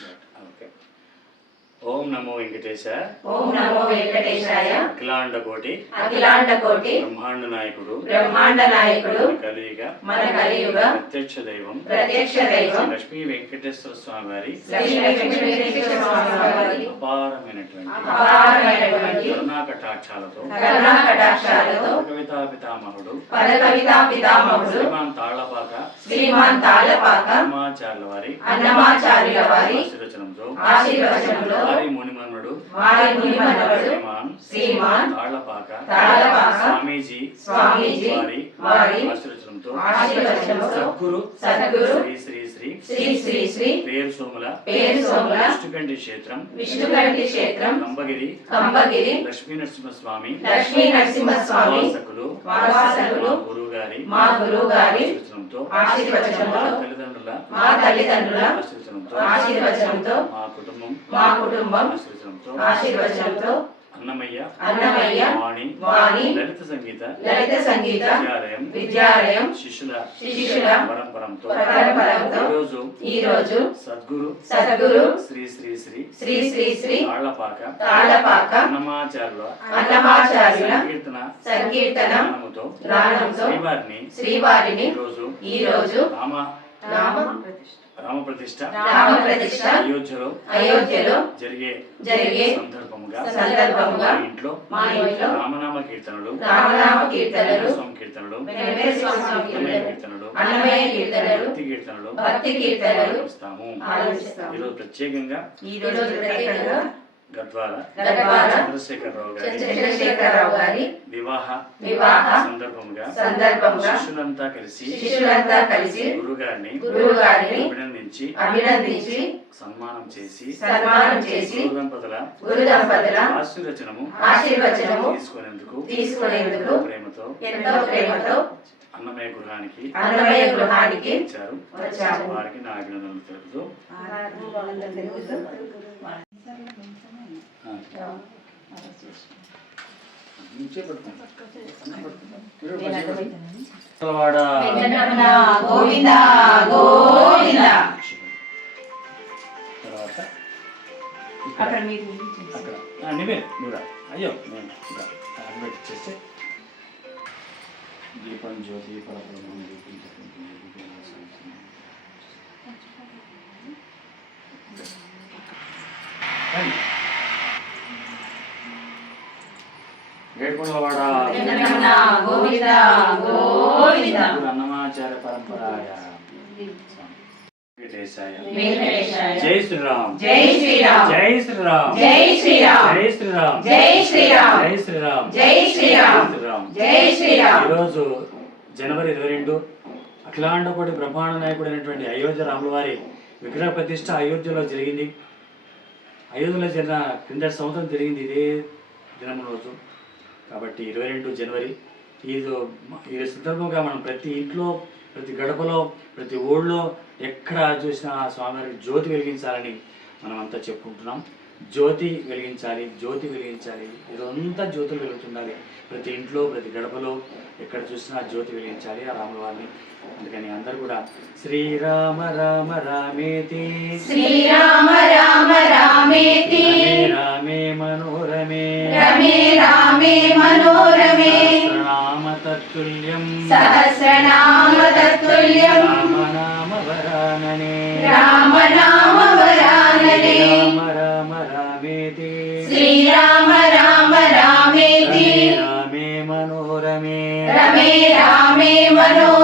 No. ఓం నమో వెంకటేశ. ఓం నమో వెంకటేశాయ. అఖిలాండ కోటి. అఖిలాండ కోటి. బ్రహ్మాండ నాయకుడు. బ్రహ్మాండ నాయకుడు. కలియుగ. మన కలియుగ. ప్రత్యక్ష దైవం. ప్రత్యక్ష దైవం. లక్ష్మీ వెంకటేశ్వర స్వామి వారి అపారమైనటువంటి కరుణా కటాక్షాలతో. కరుణా కటాక్షాలతో కవితా పితామహుడు. పద కవితా పితామహుడు. శ్రీమాన్ తాళ్ళపాక శ్రీమాన్ తాళ్ళపాక హనుమాచార్యుల వారి. అన్నమాచార్యుల వారి. ఆశీర్వచనంతో వారి మునిమనవడు శ్రీమాన్ స్వామీజీ స్వామీజీ వారి వారి ఆశీర్వచనంతో ఆశీర్వచనంతో సద్గురు సద్గురు శ్రీ శ్రీ శ్రీ శ్రీ శ్రీ శ్రీ పేరు సోముల పేరు సోముల విష్ణుకంఠి క్షేత్రం విష్ణుకంఠి క్షేత్రం కంబగిరి కంబగిరి లక్ష్మీ నరసింహస్వామి లక్ష్మీ నరసింహస్వామి వాసకులు వాసకులు గురువు గారి మా గురువు గారి ఆశీర్వచనంతో తల్లిదండ్రుల మా తల్లిదండ్రుల ఆశీర్వచనంతో ఆశీర్వచనంతో మా కుటుంబం మా కుటుంబం ఆశీర్వచనంతో ఆశీర్వచనంతో అన్నమయ్య అన్నమయ్య వాణి వాణి లలిత సంగీత లలిత సంగీత విద్యాలయం విద్యాలయం శిష్యుల శిష్యుల పరంపరంతో పరంపరంతో ఈరోజు ఈ రోజు సద్గురు సద్గురు శ్రీ శ్రీ శ్రీ శ్రీ శ్రీ శ్రీ తాళ్ళపాక తాళ్ళపాక అన్నమాచార్యుల అన్నమాచార్యుల సంకీర్తన సంకీర్తన గానముతో శ్రీవారిని శ్రీవారిని ఈరోజు ఈ రోజు రామ రామ రామ ప్రతిష్ట అయోధ్యలో అయోధ్యలో జరిగే జరిగే సందర్భముగా సందర్భముగా ఇంట్లో మా ఇంట్లో రామనామ కీర్తనలు రామనామ కీర్తనలు స్వామి కీర్తనలు అన్నమయ్య కీర్తనలు కీర్తనలు అన్నమయ్య కీర్తనలు భక్తి కీర్తనలు భక్తి కీర్తనలు ఆలోచిస్తాము ఈరోజు ప్రత్యేకంగా ఈ రోజు ప్రత్యేకంగా గద్వాల చంద్రశేఖరరావు గారి చంద్రశేఖరరావు గారి వివాహ వివాహ సందర్భముగా సందర్భంగా శిష్యులంతా కలిసి శిష్యులంతా కలిసి గురుగారిని గురువు గారిని అభినందించి అభినందించి సన్మానం చేసి సన్మానం చేసి గురు దంపతుల గురు దంపతుల ఆశీర్వచనము ఆశీర్వచనము తీసుకునేందుకు తీసుకునేందుకు ప్రేమతో ఎంతో ప్రేమతో అన్నమయ్య గృహానికి అన్నమయ్య గృహానికి ఇచ్చారు వచ్చాము వారికి నా అభినందనలు తెలుపుతూ గోవిందా గోవిందా. తర్వాత అక్కడ మీరు అక్కడ. నువ్వే నువ్వు అయ్యో నేను అడ్మిట్ చేస్తే దీపం జ్యోతి పరబ్రహ్మం దీపించుకుంటుంది గోవింద గోవింద అన్నమాచార్య పరంపరాయ జై శ్రీరామ్ జై శ్రీరామ్ జై శ్రీరామ్ జై శ్రీరామ్ జై శ్రీరామ్ జై శ్రీరామ్ జై శ్రీరామ్ జై శ్రీరామ్ జై శ్రీరామ్ ఈరోజు జనవరి ఇరవై రెండు అఖిలాండకోటి బ్రహ్మాండ నాయకుడు అయినటువంటి అయోధ్య రాముల వారి విగ్రహ ప్రతిష్ట అయోధ్యలో జరిగింది అయోధ్యలో జరిగిన క్రిందటి సంవత్సరం జరిగింది ఇదే దినం రోజు కాబట్టి ఇరవై రెండు జనవరి ఈ ఈ సందర్భంగా మనం ప్రతి ఇంట్లో ప్రతి గడపలో ప్రతి ఊళ్ళో ఎక్కడ చూసినా ఆ స్వామివారికి జ్యోతి వెలిగించాలని మనం అంతా చెప్పుకుంటున్నాం. జ్యోతి వెలిగించాలి జ్యోతి వెలిగించాలి. ఇదంతా జ్యోతులు వెలుగుతుండాలి. ప్రతి ఇంట్లో ప్రతి గడపలో ఎక్కడ చూసినా జ్యోతి వెలిగించాలి ఆ రాముల వారిని. అందుకని అందరూ కూడా శ్రీరామ రామ రామేతి శ్రీరామ రామ రామేతి రమే రామే మనోరమే. రమే రామే మనోరమే. రామ తత్తుల్యం. సహస్రనామ తత్తుల్యం. రామ నామ వరాననే. రామ నామ వరాననే. రామ राम राम रामेति रामे मनोरमे रमे रामे मनो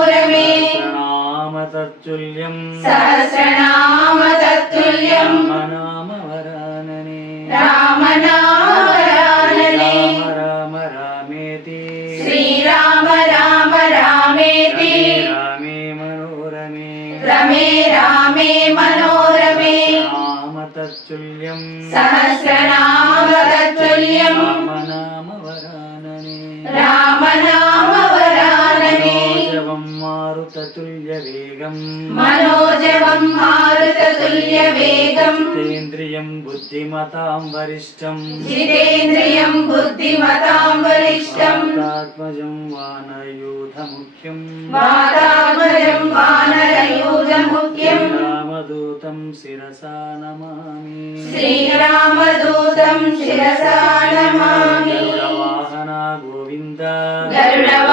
జితేంద్రియం బుద్ధిమతాం వరిష్టం జితేంద్రియం బుద్ధిమతాం వరిష్టం ఆత్మజం వానయూథ ముఖ్యం వాతాత్మజం వానరయూధ ముఖ్యం రామ శ్రీరామదూతం శిరసా నమామి శ్రీరామదూతం శిరసా నమామి గరుడవాహన గోవింద గోవింద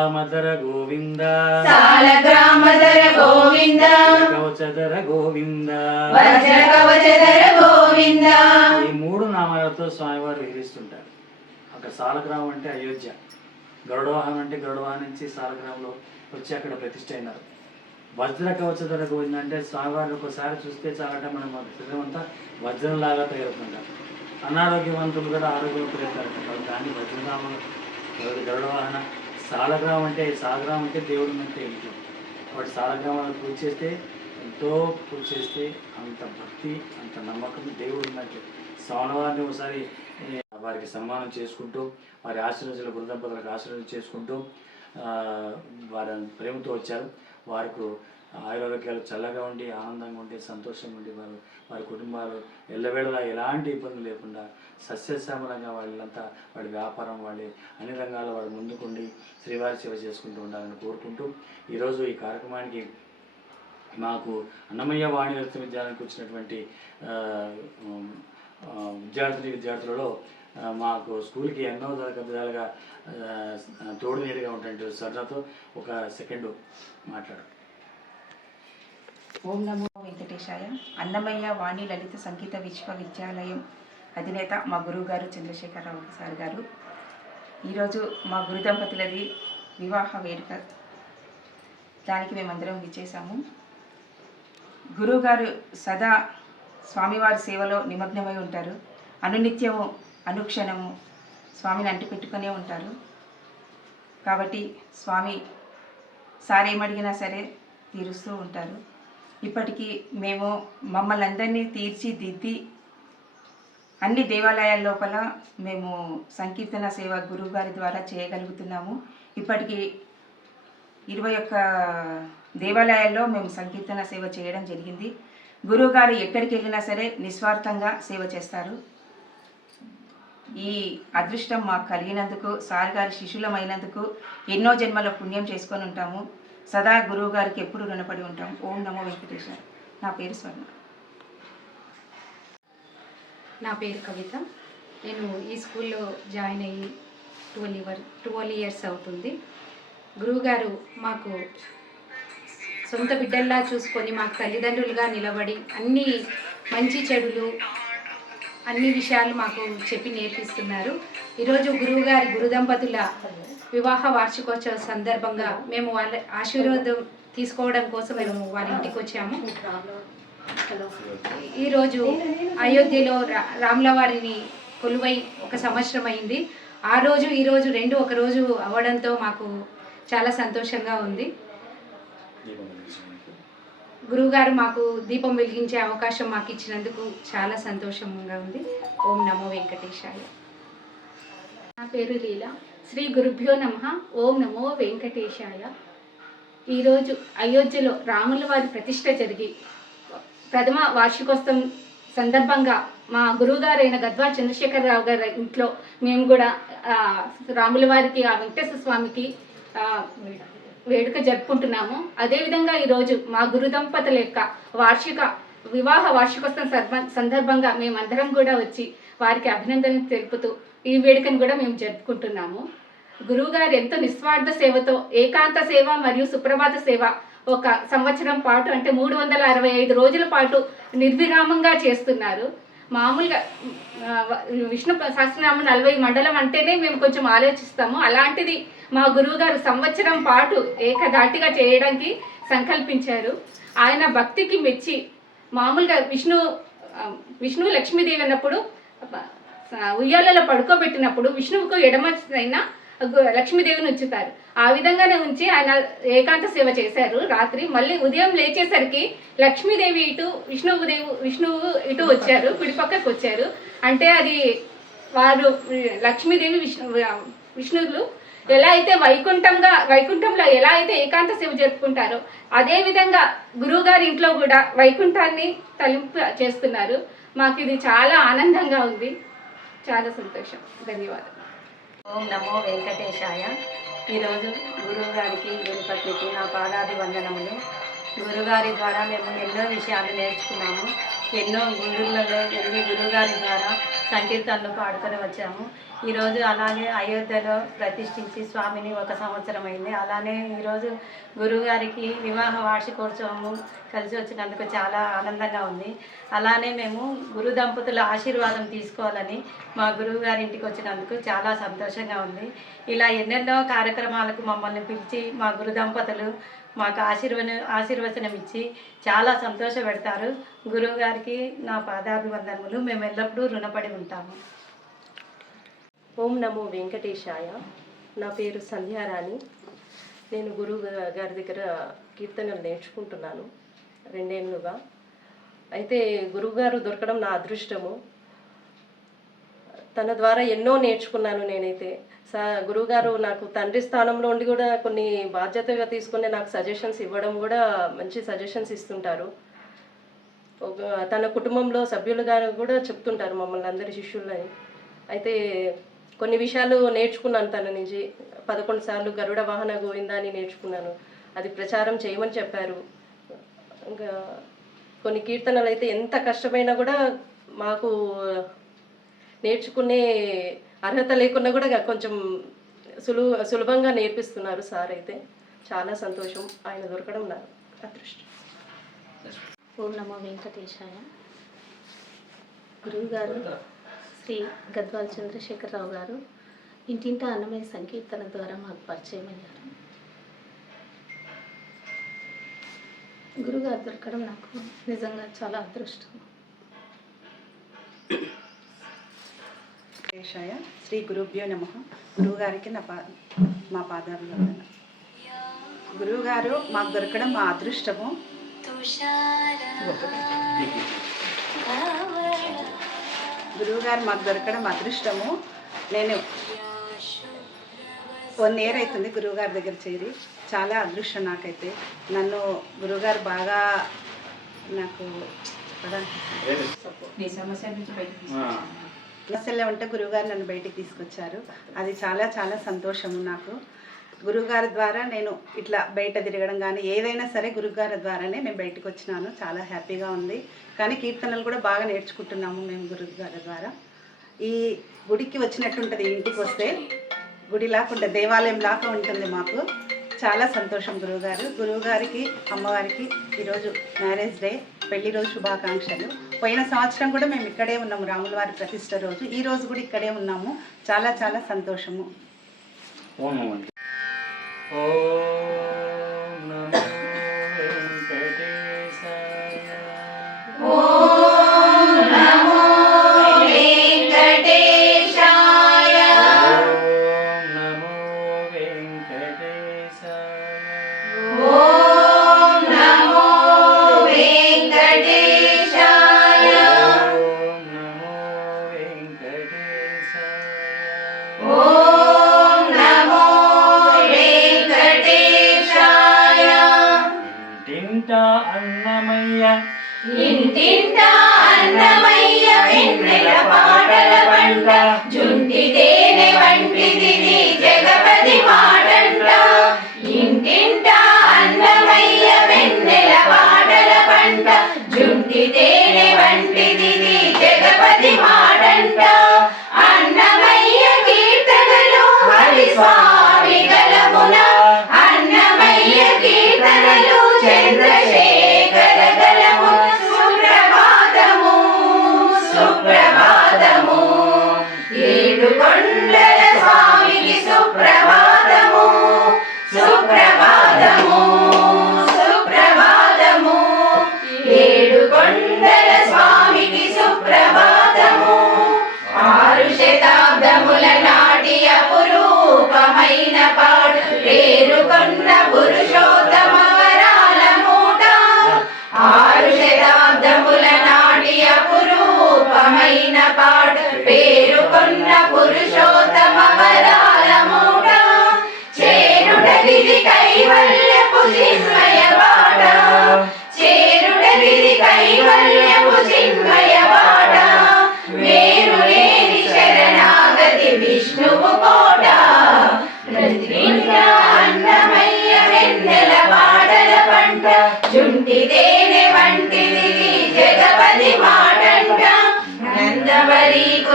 గ్రామధర గోవింద. సాలగ్రామధర గోవింద. కవచధర గోవింద. వజ్ర కవచధర గోవింద. ఈ మూడు నామాలతో స్వామివారు విహరిస్తుంటారు అక్కడ సాలగ్రామం అంటే అయోధ్య. గరుడవాహనం అంటే గరుడవాహనం నుంచి సాలగ్రామంలో వచ్చి అక్కడ ప్రతిష్ఠ అయినారు. వజ్ర కవచధర గోవింద అంటే స్వామివారిని ఒకసారి చూస్తే చాలంటే మనం శరీరం అంతా వజ్రంలాగా తయారవుతుంటాం అనారోగ్యవంతులు కూడా ఆరోగ్యవంతులు అవుతారు దాన్ని వజ్రనామం గరుడవాహన సాలగ్రామం అంటే సాలగ్రామం అంటే దేవుడు అంటే ఇంట్లో వాటి సాలగ్రామాలను పూజ చేస్తే ఎంతో పూజ చేస్తే అంత భక్తి అంత నమ్మకం దేవుడు ఉన్నట్టు. సోమవారిని ఒకసారి వారికి సన్మానం చేసుకుంటూ వారి ఆశీర్వచన బృందంపతులకు ఆశీర్వచన చేసుకుంటూ వారి ప్రేమతో వచ్చారు. వారికి ఆయురోగ్యాలు చల్లగా ఉండి ఆనందంగా ఉండి సంతోషంగా ఉండి వారు వారి కుటుంబాలు ఎల్లవేళలా ఎలాంటి ఇబ్బందులు లేకుండా సస్యశ్యామలంగా వాళ్ళంతా వాడి వ్యాపారం వాళ్ళి అన్ని రంగాల్లో వాడు ముందుకుండి శ్రీవారి సేవ చేసుకుంటూ ఉండాలని కోరుకుంటూ ఈరోజు ఈ కార్యక్రమానికి మాకు అన్నమయ్య వాణి నృత్య విద్యాలయానికి వచ్చినటువంటి విద్యార్థిని విద్యార్థులలో మాకు స్కూల్కి ఎన్నో విధాలుగా తోడు నీరుగా ఉన్నటువంటి సరదాతో ఒక సెకండ్ మాట్లాడు. ఓం నమో వెంకటేశాయ. అన్నమయ్య వాణి లలిత సంగీత విశ్వవిద్యాలయం అధినేత మా గురువు గారు చంద్రశేఖరరావు సార్ గారు. ఈరోజు మా గురు దంపతులది వివాహ వేడుక. దానికి మేమందరం విచ్చేసాము గురువు గారు సదా స్వామివారి సేవలో నిమగ్నమై ఉంటారు. అనునిత్యము అనుక్షణము స్వామిని అంటిపెట్టుకునే ఉంటారు. కాబట్టి స్వామి సార్ ఏమడిగినా సరే తీరుస్తూ ఉంటారు. ఇప్పటికీ మేము మమ్మల్ని అందరినీ తీర్చిదిద్ది అన్ని దేవాలయాల లోపల మేము సంకీర్తన సేవ గురువు గారి ద్వారా చేయగలుగుతున్నాము. ఇప్పటికీ ఇరవై ఒక్క దేవాలయాల్లో మేము సంకీర్తన సేవ చేయడం జరిగింది. గురువు గారు ఎక్కడికి వెళ్ళినా సరే నిస్వార్థంగా సేవ చేస్తారు. ఈ అదృష్టం మాకు కలిగినందుకు సార్ గారి శిష్యులమైనందుకు ఎన్నో జన్మల పుణ్యం చేసుకొని ఉంటాము. సదా గురువు గారికి ఎప్పుడు రుణపడి ఉంటాం. ఓం నమో వెంకటేశ్వర నా పేరు స్వర్ణ. నా పేరు కవిత. నేను ఈ స్కూల్లో జాయిన్ అయ్యి ట్వెల్వ్ ఇయర్ ట్వెల్వ్ ఇయర్స్ అవుతుంది. గురువుగారు మాకు సొంత బిడ్డల్లా చూసుకొని మాకు తల్లిదండ్రులుగా నిలబడి అన్ని మంచి చెడులు అన్ని విషయాలు మాకు చెప్పి నేర్పిస్తున్నారు. ఈరోజు గురువుగారి గురుదంపతుల వివాహ వార్షికోత్సవ సందర్భంగా మేము వాళ్ళ ఆశీర్వాదం తీసుకోవడం కోసం మేము వాళ్ళ ఇంటికి వచ్చాము. ఈరోజు అయోధ్యలో రా రాముల వారిని కొలువై ఒక సంవత్సరం అయింది. ఆ రోజు ఈ రోజు రెండు ఒక రోజు అవ్వడంతో మాకు చాలా సంతోషంగా ఉంది. గురువుగారు మాకు దీపం వెలిగించే అవకాశం మాకు ఇచ్చినందుకు చాలా సంతోషంగా ఉంది. ఓం నమో వెంకటేశాయ. నా పేరు లీల. శ్రీ గురుభ్యో నమ. ఓం నమో వెంకటేశాయ. ఈరోజు అయోధ్యలో రాముల వారి ప్రతిష్ట జరిగి ప్రథమ వార్షికోత్సవం సందర్భంగా మా గురువుగారైన గద్వా చంద్రశేఖరరావు గారి ఇంట్లో మేము కూడా రాములవారికి రాముల వారికి ఆ వెంకటేశ్వర స్వామికి ఆ, వేడుక జరుపుకుంటున్నాము. అదేవిధంగా ఈరోజు మా గురు దంపతుల యొక్క వార్షిక వివాహ వార్షికోత్సవం సందర్భంగా మేమందరం కూడా వచ్చి వారికి అభినందనలు తెలుపుతూ ఈ వేడుకను కూడా మేము జరుపుకుంటున్నాము. గురువుగారు ఎంతో నిస్వార్థ సేవతో ఏకాంత సేవ మరియు సుప్రభాత సేవ ఒక సంవత్సరం పాటు అంటే మూడు వందల అరవై ఐదు రోజుల పాటు నిర్విరామంగా చేస్తున్నారు. మామూలుగా విష్ణు సహస్రనామ నలభై మండలం అంటేనే మేము కొంచెం ఆలోచిస్తాము. అలాంటిది మా గురువుగారు సంవత్సరం పాటు ఏకధాటిగా చేయడానికి సంకల్పించారు. ఆయన భక్తికి మెచ్చి మామూలుగా విష్ణు విష్ణువు లక్ష్మీదేవి అన్నప్పుడు ఉయ్యాలలో పడుకోబెట్టినప్పుడు విష్ణువుకు ఎడమైన లక్ష్మీదేవిని ఉంచుతారు. ఆ విధంగానే ఉంచి ఆయన ఏకాంత సేవ చేశారు. రాత్రి మళ్ళీ ఉదయం లేచేసరికి లక్ష్మీదేవి ఇటు విష్ణువు దేవు విష్ణువు ఇటు వచ్చారు కుడిపక్కకు వచ్చారు. అంటే అది వారు లక్ష్మీదేవి విష్ణు విష్ణువులు ఎలా అయితే వైకుంఠంగా వైకుంఠంలో ఎలా అయితే ఏకాంత సేవ జరుపుకుంటారో అదేవిధంగా గురువుగారి ఇంట్లో కూడా వైకుంఠాన్ని తలింపు చేస్తున్నారు. మాకు ఇది చాలా ఆనందంగా ఉంది. చాలా సంతోషం. ధన్యవాదాలు. ఓం నమో వెంకటేశాయ. ఈరోజు గురువు గారికి గురుపత్నికి నా పాదాభివందనములు గురుగారి ద్వారా మేము ఎన్నో విషయాలు నేర్చుకున్నాము. ఎన్నో గురువులలో వెళ్ళి గురువుగారి ద్వారా సంకీర్తనలు పాడుకొని వచ్చాము. ఈరోజు అలాగే అయోధ్యలో ప్రతిష్ఠించి స్వామిని ఒక సంవత్సరం అయింది. అలానే ఈరోజు గురువుగారికి వివాహ వార్షికోత్సవము కలిసి వచ్చినందుకు చాలా ఆనందంగా ఉంది. అలానే మేము గురు దంపతుల ఆశీర్వాదం తీసుకోవాలని మా గురువు గారి ఇంటికి వచ్చినందుకు చాలా సంతోషంగా ఉంది. ఇలా ఎన్నెన్నో కార్యక్రమాలకు మమ్మల్ని పిలిచి మా గురు దంపతులు మాకు ఆశీర్వన ఆశీర్వచనం ఇచ్చి చాలా సంతోష పెడతారు గురువు గారికి నా పాదాభివందనములు. మేము ఎల్లప్పుడూ రుణపడి ఉంటాము. ఓం నమో వెంకటేశాయ. నా పేరు సంధ్యారాణి. నేను గురువు గారి దగ్గర కీర్తనలు నేర్చుకుంటున్నాను రెండేళ్ళుగా అయితే గురువుగారు దొరకడం నా అదృష్టము. తన ద్వారా ఎన్నో నేర్చుకున్నాను నేనైతే. సా గురువుగారు నాకు తండ్రి స్థానంలో ఉండి కూడా కొన్ని బాధ్యతగా తీసుకుని నాకు సజెషన్స్ ఇవ్వడం కూడా మంచి సజెషన్స్ ఇస్తుంటారు. ఒక తన కుటుంబంలో సభ్యులుగా కూడా చెప్తుంటారు మమ్మల్ని అందరి శిష్యులని. అయితే కొన్ని విషయాలు నేర్చుకున్నాను తన నుంచి పదకొండు సార్లు గరుడ వాహన గోవిందా అని నేర్చుకున్నాను. అది ప్రచారం చేయమని చెప్పారు. ఇంకా కొన్ని కీర్తనలు అయితే ఎంత కష్టమైనా కూడా మాకు నేర్చుకునే అర్హత లేకున్నా కూడా కొంచెం సులువు సులభంగా నేర్పిస్తున్నారు సార్ అయితే. చాలా సంతోషం. ఆయన దొరకడం నా అదృష్టం. ఓం నమో వెంకటేశాయ. గురువుగారు. శ్రీ గద్వాల్ చంద్రశేఖరరావు గారు ఇంటింటా అన్నమయ్య సంకీర్తన ద్వారా మాకు పరిచయం అయ్యారు. గురుగారు దొరకడం నాకు నిజంగా చాలా అదృష్టం. శేషాయ శ్రీ గురుభ్యో నమ. గురువుగారికి నా పా మా పాదాలు గురువుగారు మాకు దొరకడం మా అదృష్టము. గురువుగారు మాకు దొరకడం అదృష్టము. నేను వన్ ఇయర్ అవుతుంది గురువుగారి దగ్గర చేరి. చాలా అదృష్టం నాకైతే. నన్ను గురువుగారు బాగా నాకు. సమస్యలే ఉంటే గురువుగారు నన్ను బయటికి తీసుకొచ్చారు. అది చాలా చాలా సంతోషము నాకు. గురువుగారి ద్వారా నేను ఇట్లా బయట తిరగడం కానీ ఏదైనా సరే గురువుగారి ద్వారానే నేను బయటకు వచ్చినాను. చాలా హ్యాపీగా ఉంది. కానీ కీర్తనలు కూడా బాగా నేర్చుకుంటున్నాము మేము గురువుగారి ద్వారా. ఈ గుడికి వచ్చినట్టు ఉంటుంది ఇంటికి వస్తే గుడి లాకుండా దేవాలయం లాగా ఉంటుంది మాకు. చాలా సంతోషం గురువుగారు. గురువుగారికి అమ్మవారికి ఈరోజు మ్యారేజ్ డే పెళ్ళి రోజు శుభాకాంక్షలు. పోయిన సంవత్సరం కూడా మేము ఇక్కడే ఉన్నాము. రాముల వారి ప్రతిష్ట రోజు. ఈ రోజు కూడా ఇక్కడే ఉన్నాము. చాలా చాలా సంతోషము. ఓం అన్నమయ్య ఇంటింటా అన్నమయ్య వెన్నెల పాటల పంట జుంటి తేనె వంటిది నీ జగపతి మాటంట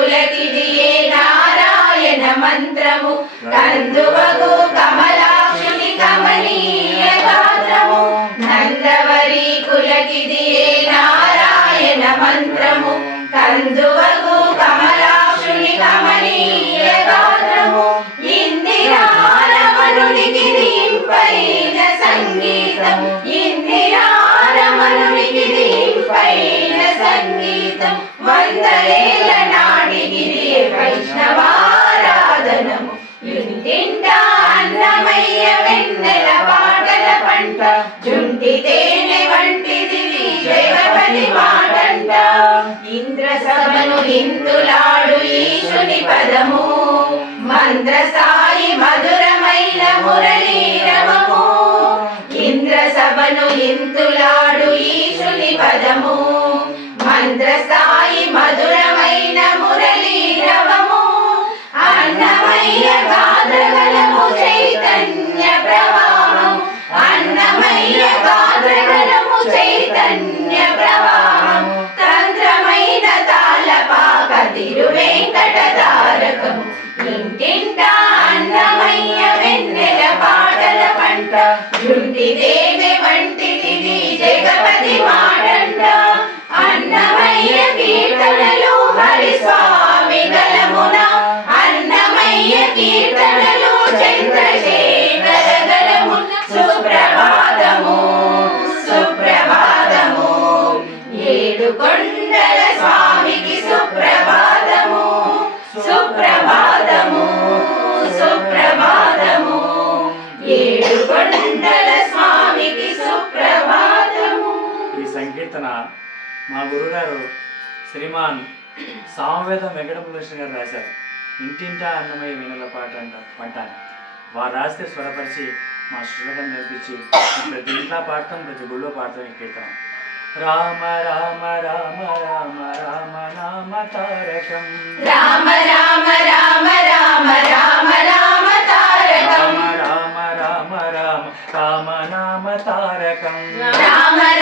కులకిది ఏ నారాయణ మంత్రము. కందువగు కమలాక్షుని కమనీయ గాత్రము. నందవరి కులకిది ఏ నారాయణ మంత్రము. కందువగు కమలాక్షుని కమనీయ గాత్రము. ఇందిరారమణునికి దీంపైన సంగీతం. ఇందిరారమణునికి దీంపైన సంగీతం. వందలేల నాడు వైష్ణవారాధనము ఇంటింటా అన్నమయ్య వెన్నెల పాటల పంట జుంటి తేనె వంటిది జగపతి మాటంట ఇంద్ర సభను ఇంతులాడు ఈశుని పదము. మంద్రసాయి మధురమైన మురళీరవము ఇంద్ర సభను ఇంతులాడు ఈశుని పదము. మంద్రసాయి మధురమైన జగపతి మాడంట అన్నమయ్య కీర్తనలు హరిస్వామి గలమున కీర్తనలు చంద్రశేఖర గలమున సుప్రభాతము సుప్రభాతము. ఏడు కొండల స్వామికి సుప్రభాతము సుప్రభాతము సుప్రభాతము. ఏడు కొండల స్వామికి సుప్రభాతము. ఈ సంకీర్తన మా గురుగారు శ్రీమాన్ సామవేద వెంకటపులకృష్ణ గారు రాశారు. ఇంటింటా అన్నమయ్య వీణల పాట అంట పంట అని. వారు రాస్తే స్వరపరిచి మా శ్రులకం నేర్పించి ప్రతి ఇంట్లో పాడతాం ప్రతి గుళ్ళో పాడతాం ఈ కీర్తన రామ రామ రామ రామ రామ నామ తారకం రామ రామ రామ రామ రామ రామ తారకం రామ రామ రామ రామ రామ నామ తారకం రామ రామ రామ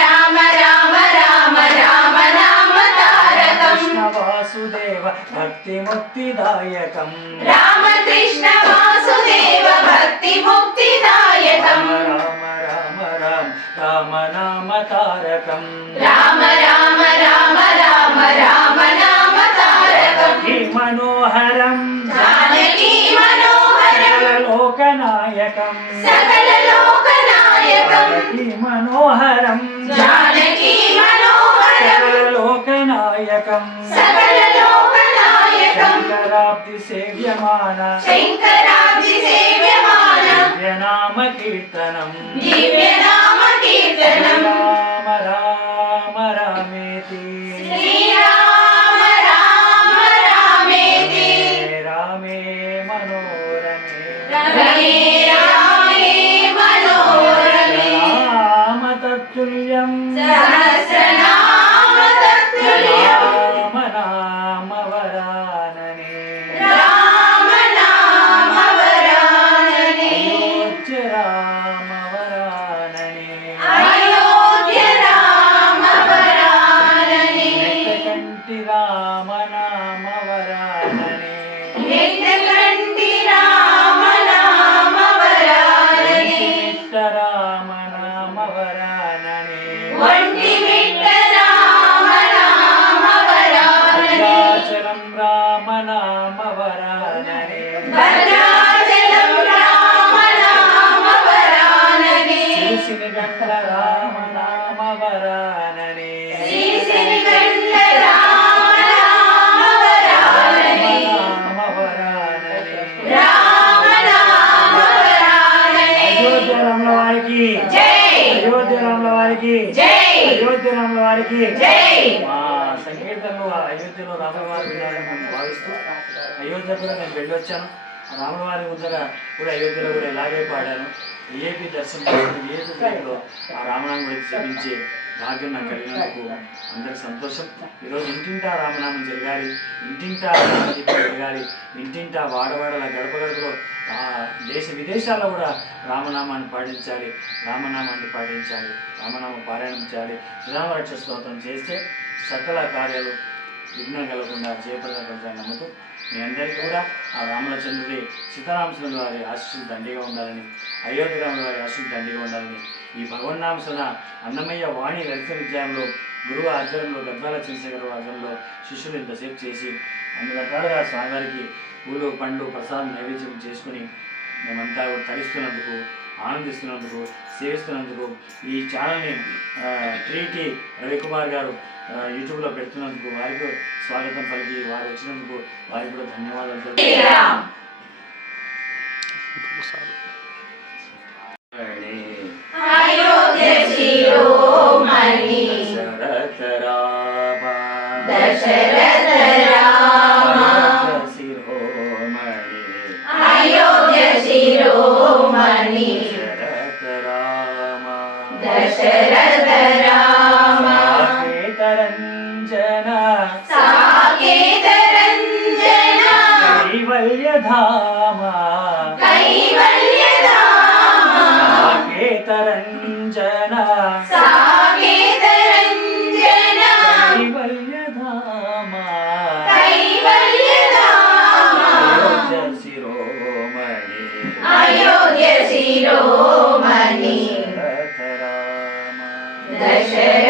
భక్తి ముక్తిదాయకం రామకృష్ణ వాసుదేవ భక్తి ముక్తిదాయకం రామ రామ రామ రామ నామ తారకం రామ రామ రామ రామ రామ నామ తారకం మనోహరం జానకీ మనోహరం లోకనాయకం సకల లోకనాయకం మనోహరం జానకీ మనోహరం లోకనాయకం సేవ్యమాన శంకరాబ్ది సేవ్యమాన కీర్తనం దివ్య నామ కీర్తనం రామ రామ జై! మా సంకీర్తనలు ఆ అయోధ్యలో రాముల వారి వినాలని మేము భావిస్తూ అయోధ్య కూడా నేను వెళ్ళి వచ్చాను రాముల వారి ముందర కూడా అయోధ్యలో కూడా ఇలాగే పాడాను. ఏపీ దర్శనం ఏపీ ఆ రామనామం గురించి జపించే భాగ్యం నాకు కలిగినందుకు అందరికి సంతోషం. ఈరోజు ఇంటింటా రామనామం జరగాలి ఇంటింటా రామదీపం జరగాలి ఇంటింటా వాడవాడల గడప గడపలో దేశ విదేశాల్లో కూడా రామనామాన్ని పాటించాలి రామనామాన్ని పాటించాలి రామనామ పారాయణం చేయాలి. శ్రీరామరక్ష స్తోత్రం చేస్తే సకల కార్యాలు విఘ్నం కలగకుండా జయప్రదం నమ్ముతూ మీ అందరికీ కూడా ఆ రామచంద్రుడి సీతారామచంద్రుడి వారి ఆశీస్సులు దండిగా ఉండాలని అయోధ్య రాముల వారి ఆశీస్సులు దండిగా ఉండాలని ఈ భగవన్నాంశన అన్నమయ్య వాణి లలిత విద్యాలయంలో గురువు ఆధ్వర్యంలో గద్వాల చంద్రశేఖర ఆధ్వర్యంలో శిష్యులు ఇంతసేపు చేసి అన్ని రకాలుగా స్వామివారికి పూలు పండ్లు ప్రసాదం నైవేద్యం చేసుకుని మేమంతా కూడా తరిస్తున్నందుకు ఆనందిస్తున్నందుకు సేవిస్తున్నందుకు ఈ ఛానల్ని త్రీటీ రవికుమార్ గారు యూట్యూబ్లో పెడుతున్నందుకు వారికి స్వాగతం పలికి వారు వచ్చినందుకు వారికి కూడా ధన్యవాదాలు దశరథ రామ. దశరథ రామ. దశరథ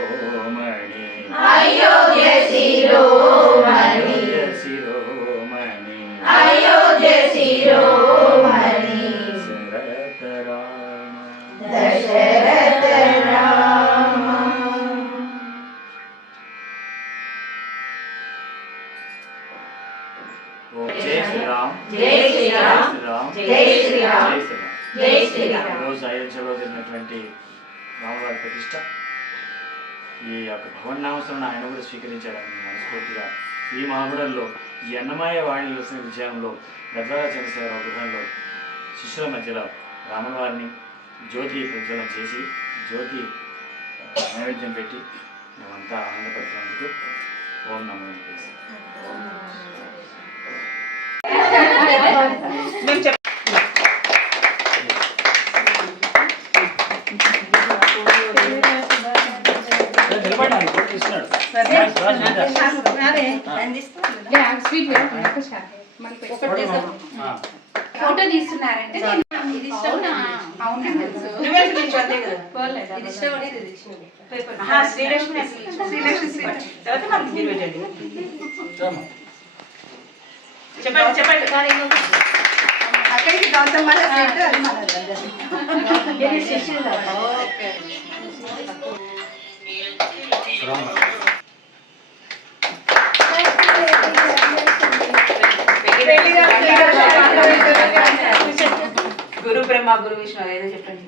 ಶಿರೋಮಣಿ ಅಯೋಗ್ಯ ಶಿರೋ యొక్క భవన్నామస్మరణ ఆయన కూడా స్వీకరించాడని మనస్ఫూర్తిగా ఈ మహాగుడంలో ఈ అన్నమాయ వాణి లక్ష్మి విజయంలో గద్వాల చంద్రశేఖర గృహంలో శిష్యుల మధ్యలో రాముల వారిని జ్యోతి ప్రజ్వలం చేసి జ్యోతి నైవేద్యం పెట్టి మేమంతా ఆనందపడుతున్నందుకు ఓం నమో మేము చెప్ నిలబడి ఆయన ఫోటో తీస్తున్నాడు. సరే. రాజు, రాజు, రాజు. స్వీట్ ఫోటో తీస్తున్నారంటే ఇది శ్రీలక్ష్మి శ్రీలక్ష్మి తర్వాత మనకి మీరు పెట్టండి చెప్పండి చెప్పండి. అక్కడికి గౌతమ్ గురు బ్రహ్మ గురు విష్ణు ఏదో చెప్పండి.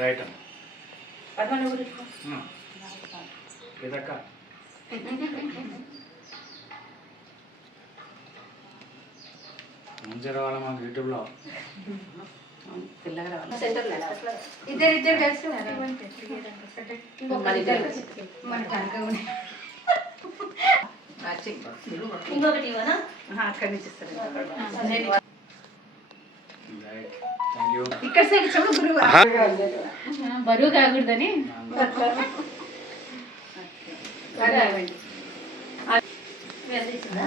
రైట్ మాకు యూట్యూబ్లో? ఇద్దరు ఇద్దరు కలిసి ఇంకొకటి అక్కడి నుంచి ఇస్తారు ఇక్కడ సైడ్ చూడు బరువు కాకూడదని వెళ్ళిందా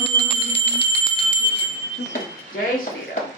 జై శ్రీరామ్